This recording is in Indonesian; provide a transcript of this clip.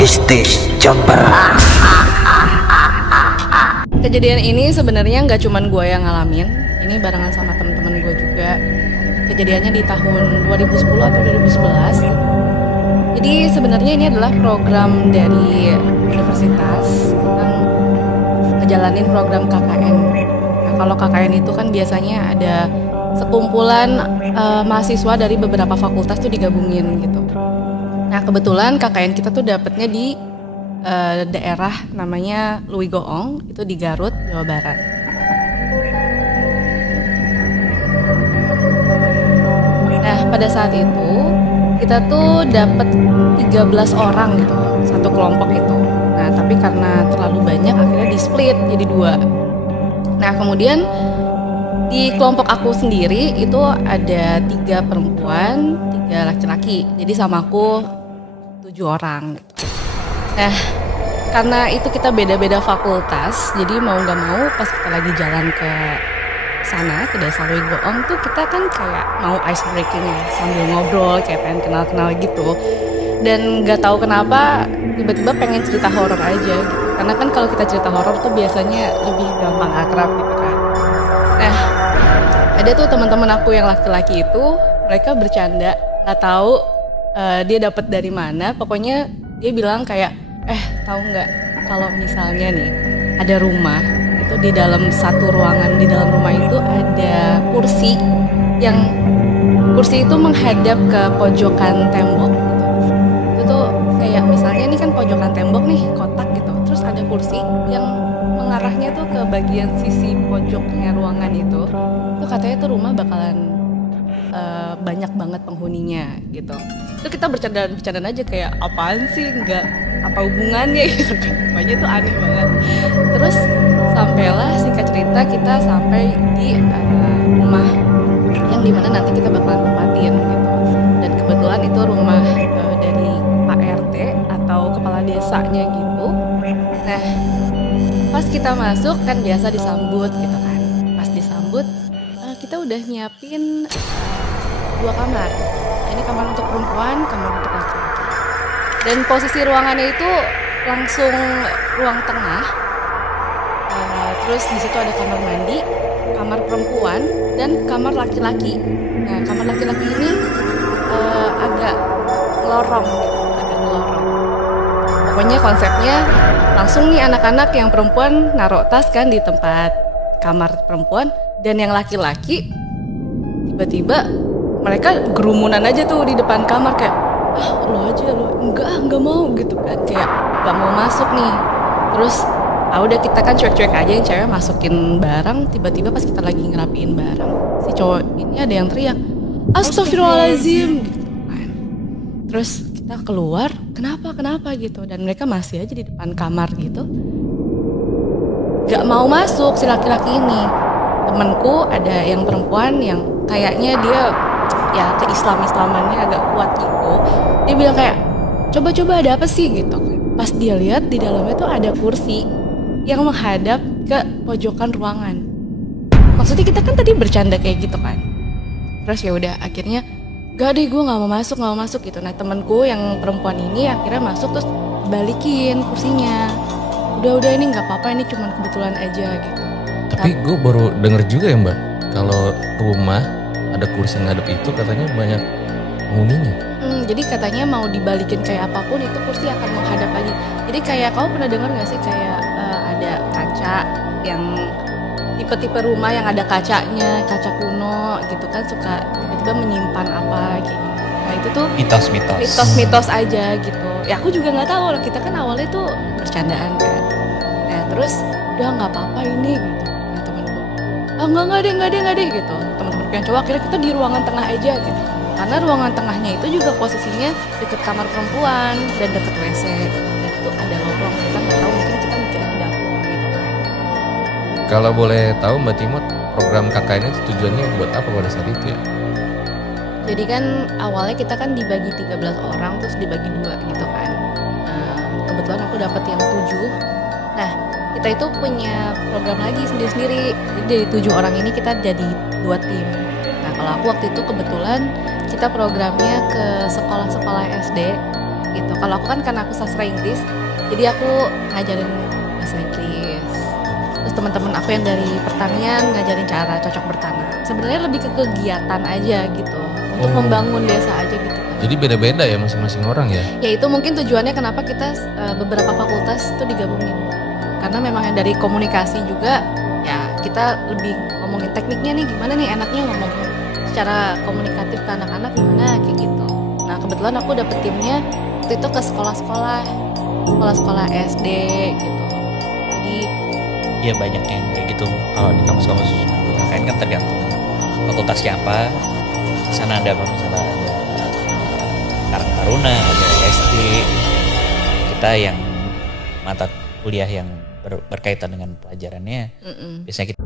Mistis Jember. Kejadian ini sebenarnya nggak cuman gue yang ngalamin, ini barengan sama teman-teman gue juga. Kejadiannya di tahun 2010 atau 2011. Jadi sebenarnya ini adalah program dari universitas tentang ngejalanin program KKN. Nah, kalau KKN itu kan biasanya ada sekumpulan mahasiswa dari beberapa fakultas tuh digabungin gitu. Nah kebetulan KKN kita tuh dapetnya di daerah namanya Louis Goong, itu di Garut, Jawa Barat. Nah pada saat itu kita tuh dapet 13 orang gitu, satu kelompok itu. Nah tapi karena terlalu banyak akhirnya di split jadi 2. Nah kemudian di kelompok aku sendiri itu ada 3 perempuan, 3 laki-laki. Jadi sama aku 7 orang gitu. Nah, karena itu kita beda-beda fakultas, jadi mau nggak mau pas kita lagi jalan ke sana, ke Desa Louis Goong tuh kita kan kayak mau ice breaking ya, sambil ngobrol, kayak pengen kenal-kenal gitu. Dan nggak tahu kenapa tiba-tiba pengen cerita horor aja gitu. Karena kan kalau kita cerita horor tuh biasanya lebih gampang akrab gitu kan. Nah, ada tuh teman-teman aku yang laki-laki itu, mereka bercanda, nggak tahu dia dapat dari mana. Pokoknya dia bilang kayak, tahu nggak kalau misalnya nih ada rumah itu di dalam satu ruangan, di dalam rumah itu ada kursi yang kursi itu menghadap ke pojokan tembok gitu. Itu tuh kayak misalnya ini kan pojokan tembok nih, kotak gitu. Terus ada kursi yang mengarahnya tuh ke bagian sisi pojoknya ruangan itu. Itu katanya tuh rumah bakalan banyak banget penghuninya gitu. Itu kita bercandaan aja kayak apaan sih, nggak apa hubungannya gitu kan. Pokoknya itu aneh banget. Terus sampailah singkat cerita kita sampai di rumah yang dimana nanti kita bakalan tempatin gitu. Dan kebetulan itu rumah dari Pak RT atau kepala desanya gitu. Nah pas kita masuk kan biasa disambut gitu kan. Pas disambut kita udah nyiapin 2 kamar. Ini kamar untuk perempuan, kamar untuk laki-laki. Dan posisi ruangannya itu langsung ruang tengah. Terus di situ ada kamar mandi, kamar perempuan, dan kamar laki-laki. Nah, kamar laki-laki ini agak lorong gitu, agak lorong. Pokoknya konsepnya langsung nih anak-anak yang perempuan naruh tas kan di tempat kamar perempuan, dan yang laki-laki tiba-tiba mereka gerumunan aja tuh di depan kamar kayak lo aja lo enggak mau gitu kan, kayak nggak mau masuk nih. Terus udah kita kan cuek-cuek aja, yang cewek masukin barang, tiba-tiba pas kita lagi ngerapiin barang si cowok ini ada yang teriak astagfirullahaladzim gitu kan. Terus kita keluar, kenapa gitu, dan mereka masih aja di depan kamar gitu, nggak mau masuk si laki-laki ini. Temenku ada yang perempuan yang kayaknya dia ya keislamannya agak kuat gitu. Dia bilang kayak coba ada apa sih gitu. Pas dia lihat di dalamnya tuh ada kursi yang menghadap ke pojokan ruangan. Maksudnya kita kan tadi bercanda kayak gitu kan. Terus ya udah akhirnya gak deh, gue nggak mau masuk gitu. Nah temanku yang perempuan ini akhirnya masuk, terus balikin kursinya. Udah ini nggak apa-apa, ini cuma kebetulan aja gitu. Tapi gue baru denger juga ya mbak, kalau rumah ada kursi ngadep itu katanya banyak penghuninya. Jadi katanya mau dibalikin kayak apapun itu kursi akan menghadap lagi. Jadi kayak kamu pernah dengar nggak sih kayak ada kaca yang tipe-tipe rumah yang ada kacanya, kaca kuno gitu kan, suka tiba-tiba menyimpan apa gitu. Nah itu tuh mitos aja gitu. Ya aku juga nggak tahu, kita kan awalnya tuh bercandaan kan. Nah terus udah nggak apa-apa ini gitu. Nah temanku enggak deh gitu. Teman-teman yang cowok akhirnya kita di ruangan tengah aja gitu. Karena ruangan tengahnya itu juga posisinya deket kamar perempuan dan deket WC. Dan itu ada lorong, kita nggak tahu, mungkin kita mikir di dapur gitu kan. Kalau boleh tahu Mbak Timot, program KKN itu tujuannya buat apa pada saat itu ya? Jadi kan awalnya kita kan dibagi 13 orang terus dibagi 2 gitu kan. Kebetulan aku dapat yang 7. Nah kita itu punya program lagi sendiri-sendiri. Jadi dari 7 orang ini kita jadi 2 tim. Nah kalau aku waktu itu kebetulan kita programnya ke sekolah-sekolah SD gitu. Kalau aku kan karena aku sastra Inggris, jadi aku ngajarin bahasa Inggris. Terus teman-teman aku yang dari pertanian ngajarin cara cocok bertanam. Sebenarnya lebih ke kegiatan aja gitu, untuk membangun desa aja gitu. Jadi beda-beda ya masing-masing orang ya? Ya itu mungkin tujuannya kenapa kita beberapa fakultas itu digabungin. Karena memang yang dari komunikasi juga, ya kita lebih ngomongin tekniknya nih, gimana nih enaknya ngomong secara komunikatif ke anak-anak gimana kayak gitu. Nah kebetulan aku dapet timnya waktu itu ke sekolah-sekolah SD gitu. Jadi ya banyak yang kayak gitu. Kalau di kampus-kampus KKN kan tergantung fakultasnya apa. Di sana ada apa, misalnya ada Karang Taruna, ada SD. Kita yang mata kuliah yang berkaitan dengan pelajarannya biasanya kita